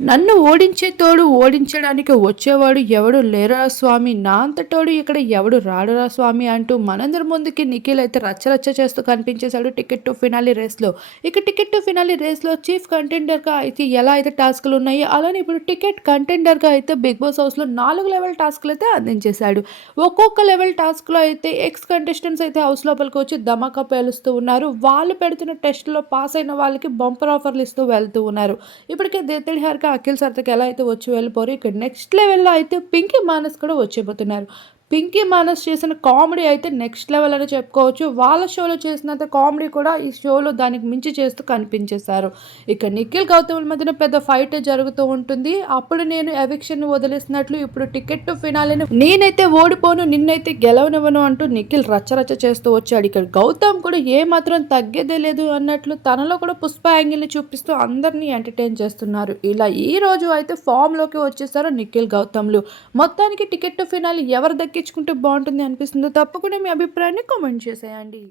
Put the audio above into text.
నన్ను ఓడించే తోడు ఓడించడానికి వచ్చేవాడు ఎవడు లేరురా స్వామి, నా అంతటోడు ఇక్కడ ఎవడు రాడురా స్వామి అంటూ మనందరి ముందుకి నిఖిల్ అయితే రచ్చరచ్చ చేస్తూ కనిపించేశాడు టికెట్ టు ఫినాలి రేస్లో. ఇక టికెట్ టు ఫినాలి రేస్లో చీఫ్ కంటెండర్గా అయితే ఎలా అయితే టాస్క్లు ఉన్నాయి, అలానే ఇప్పుడు టికెట్ కంటెండర్గా అయితే బిగ్ బాస్ హౌస్లో 4 లెవెల్ టాస్క్లు అయితే అందించేశాడు. ఒక్కొక్క లెవెల్ టాస్క్లో అయితే ఎక్స్ కంటెస్టెంట్స్ అయితే హౌస్ లోపలికి వచ్చి ధమాకా పేలుస్తూ ఉన్నారు. వాళ్ళు పెడుతున్న టెస్ట్లో పాస్ అయిన వాళ్ళకి బంపర్ ఆఫర్లు ఇస్తూ వెళ్తూ ఉన్నారు. ఇప్పటికే దేతిడి హారిక అఖిల్ సర్తకి ఎలా అయితే వచ్చి వెళ్ళిపోరు, ఇక్కడ నెక్స్ట్ లెవెల్లో అయితే పింకీ మానస్ కూడా వచ్చేపోతున్నారు. పింకీ మానస్ చేసిన కామెడీ అయితే నెక్స్ట్ లెవెల్ అని చెప్పుకోవచ్చు. వాళ్ళ షోలో చేసినంత కామెడీ కూడా ఈ షోలో దానికి మించి చేస్తూ కనిపించేశారు. ఇక నిఖిల్ గౌతముల మధ్యన పెద్ద ఫైట్ జరుగుతూ ఉంటుంది. అప్పుడు నేను ఎవిక్షన్ వదిలేసినట్లు ఇప్పుడు టికెట్ టు ఫినాలిని నేనైతే ఓడిపోను, నిన్నైతే గెలవనివ్వను అంటూ నిఖిల్ రచ్చరచ్చ చేస్తూ వచ్చాడు. ఇక్కడ గౌతమ్ కూడా ఏ మాత్రం తగ్గేదే లేదు అన్నట్లు తనలో కూడా పుష్ప యాంగిల్ని చూపిస్తూ అందరినీ ఎంటర్టైన్ చేస్తున్నారు. ఇలా ఈ రోజు అయితే ఫామ్లోకి వచ్చేసారు నిఖిల్ గౌతమ్లు. మొత్తానికి టికెట్ టు ఫినాలి ఎవరు దక్కించుకుంటే బాగుంటుంది అనిపిస్తుందో తప్పకుండా మీ అభిప్రాయాన్ని కామెంట్ చేసేయండి.